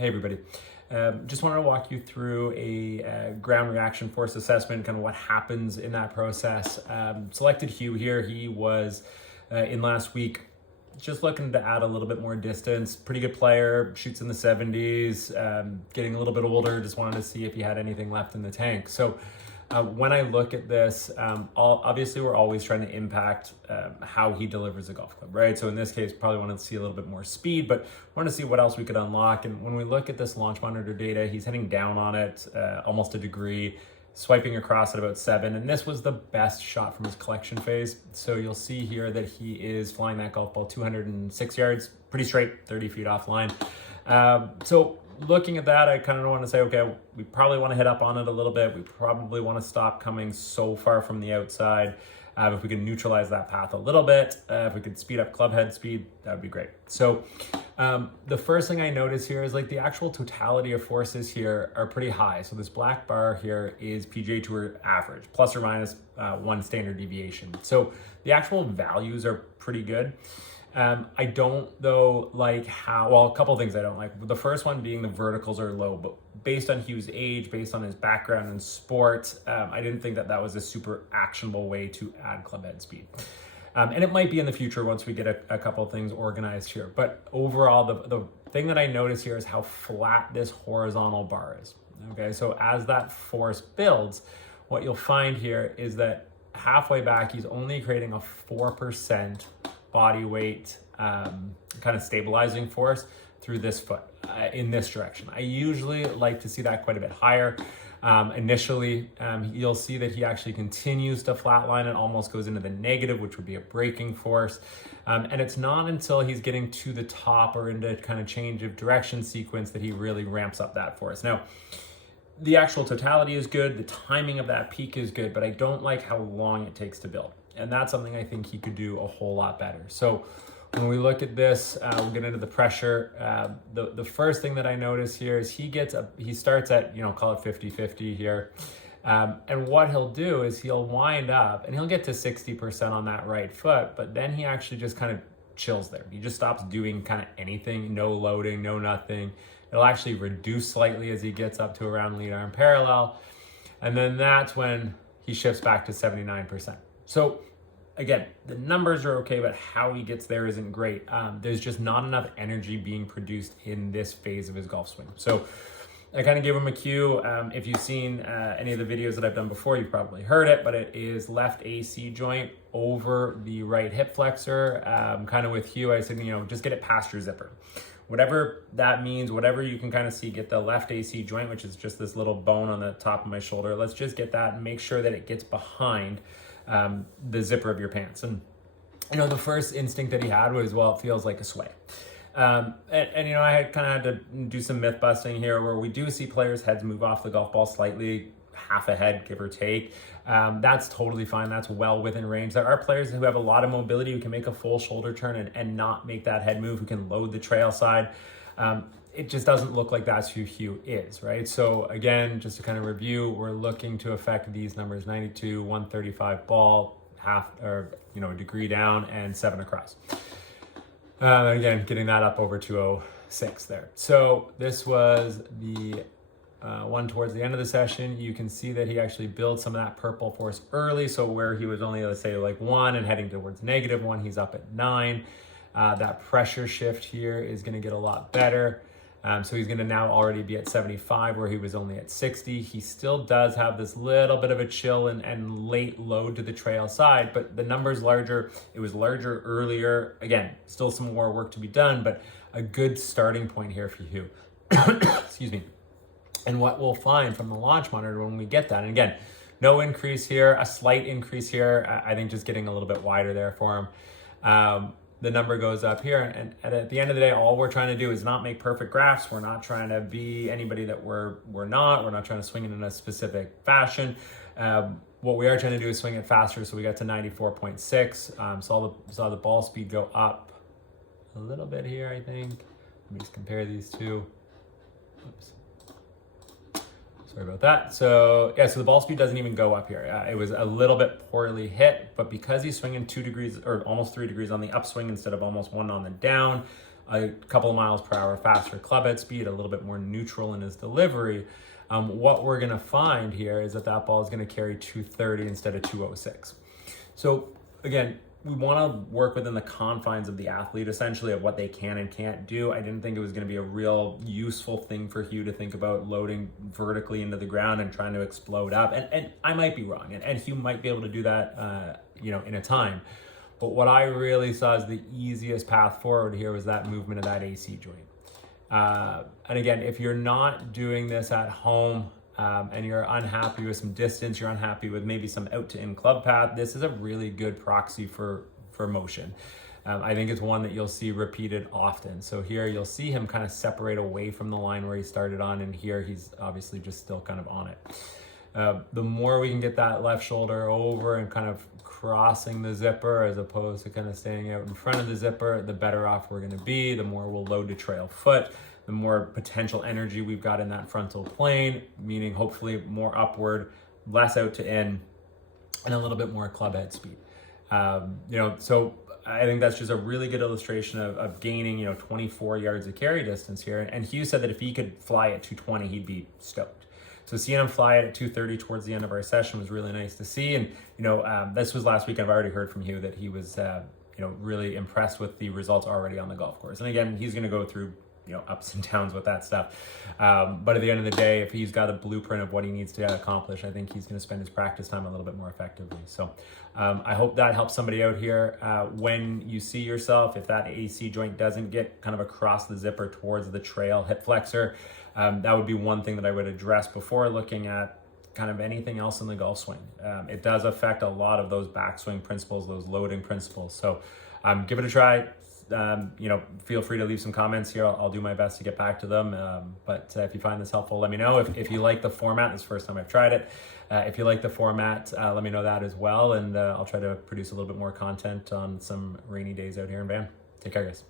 Hey everybody. Just wanted to walk you through a ground reaction force assessment, kind of what happens in that process. Selected Hugh here. He was in last week, just looking to add a little bit more distance. Pretty good player, shoots in the 70s, getting a little bit older. Just wanted to see if he had anything left in the tank. So when I look at this, obviously we're always trying to impact how he delivers a golf club, right? So in this case, probably wanted to see a little bit more speed, but want to see what else we could unlock. And when we look at this launch monitor data, he's heading down on it almost a degree, swiping across at about 7. And this was the best shot from his collection phase. So you'll see here that he is flying that golf ball 206 yards, pretty straight, 30 feet offline. So looking at that, I kind of want to say, okay, we probably want to hit up on it a little bit. We probably want to stop coming so far from the outside. If we can neutralize that path a little bit, if we could speed up club head speed, that would be great. So the first thing I notice here is like the actual totality of forces here are pretty high. So this black bar here is PGA Tour average, plus or minus 1 standard deviation. So the actual values are pretty good. I don't though like how, well, a couple things I don't like. The first one being the verticals are low, but based on Hugh's age, based on his background in sports, I didn't think that that was a super actionable way to add club head speed. And it might be in the future once we get a couple of things organized here. But overall, the thing that I notice here is how flat this horizontal bar is. Okay, so as that force builds, what you'll find here is that halfway back, he's only creating a 4% body weight kind of stabilizing force through this foot in this direction. I usually like to see that quite a bit higher. Initially, you'll see that he actually continues to flatline and almost goes into the negative, which would be a braking force. And it's not until he's getting to the top or into kind of change of direction sequence that he really ramps up that force. Now, the actual totality is good. The timing of that peak is good, but I don't like how long it takes to build. And that's something I think he could do a whole lot better. So when we look at this, we'll get into the pressure. The first thing that I notice here is he starts at, call it 50-50 here. And what he'll do is he'll wind up and he'll get to 60% on that right foot, but then he actually just kind of chills there. He just stops doing kind of anything, no loading, no nothing. It'll actually reduce slightly as he gets up to around lead arm parallel. And then that's when he shifts back to 79%. So again, the numbers are okay, but how he gets there isn't great. There's just not enough energy being produced in this phase of his golf swing. So I kind of gave him a cue. If you've seen any of the videos that I've done before, you've probably heard it, but it is left AC joint over the right hip flexor. Kind of with Hugh, I said, just get it past your zipper. Whatever that means, whatever you can kind of see, get the left AC joint, which is just this little bone on the top of my shoulder. Let's just get that and make sure that it gets behind the zipper of your pants. And the first instinct that he had was, well, it feels like a sway. And I kind of had to do some myth busting here, where we do see players' heads move off the golf ball slightly, half a head, give or take. That's totally fine. That's well within range. There are players who have a lot of mobility, who can make a full shoulder turn and not make that head move, who can load the trail side. It just doesn't look like that's who Hugh is, right? So again, just to kind of review, we're looking to affect these numbers: 92, 135 ball, a degree down, and 7 across. Again, getting that up over 206 there. So this was the one towards the end of the session. You can see that he actually builds some of that purple force early. So where he was only, let's say, like 1 and heading towards -1, he's up at 9. That pressure shift here is going to get a lot better. So he's going to now already be at 75, where he was only at 60. He still does have this little bit of a chill and late load to the trail side, but the number's larger. It was larger earlier. Again, still some more work to be done, but a good starting point here for you. Excuse me. And what we'll find from the launch monitor when we get that, and again, no increase here, a slight increase here. I think just getting a little bit wider there for him. The number goes up here, and at the end of the day, all we're trying to do is not make perfect graphs. We're not trying to be anybody that we're not. We're not trying to swing it in a specific fashion. What we are trying to do is swing it faster. So we got to 94.6. Saw the ball speed go up a little bit here, I think. Let me just compare these two. Oops. Sorry about that. So yeah, so the ball speed doesn't even go up here. It was a little bit poorly hit, but because he's swinging 2 degrees or almost 3 degrees on the upswing instead of almost 1 on the down, a couple of miles per hour faster club head speed, a little bit more neutral in his delivery, what we're going to find here is that ball is going to carry 230 instead of 206. So again, we want to work within the confines of the athlete, essentially, of what they can and can't do. I didn't think it was going to be a real useful thing for Hugh to think about loading vertically into the ground and trying to explode up. And I might be wrong, and Hugh might be able to do that, in a time. But what I really saw as the easiest path forward here was that movement of that AC joint. And again, if you're not doing this at home, and you're unhappy with some distance, you're unhappy with maybe some out to in club path, this is a really good proxy for motion. I think it's one that you'll see repeated often. So here you'll see him kind of separate away from the line where he started on, and here he's obviously just still kind of on it. The more we can get that left shoulder over and kind of crossing the zipper as opposed to kind of staying out in front of the zipper, the better off we're going to be. The more we'll load to trail foot, the more potential energy we've got in that frontal plane, meaning hopefully more upward, less out to in, and a little bit more club head speed. So I think that's just a really good illustration of gaining, 24 yards of carry distance here. And Hugh said that if he could fly at 220, he'd be stoked. So seeing him fly at 230 towards the end of our session was really nice to see. And, this was last week. I've already heard from Hugh that he was, really impressed with the results already on the golf course. And again, he's going to go through ups and downs with that stuff. But at the end of the day, if he's got a blueprint of what he needs to accomplish, I think he's going to spend his practice time a little bit more effectively. So I hope that helps somebody out here. When you see yourself, if that AC joint doesn't get kind of across the zipper towards the trail hip flexor, that would be one thing that I would address before looking at kind of anything else in the golf swing. It does affect a lot of those backswing principles, those loading principles. So give it a try. Feel free to leave some comments here. I'll do my best to get back to them. But if you find this helpful, let me know. If you like the format, this is the first time I've tried it. If you like the format, let me know that as well. And I'll try to produce a little bit more content on some rainy days out here in Van. Take care, guys.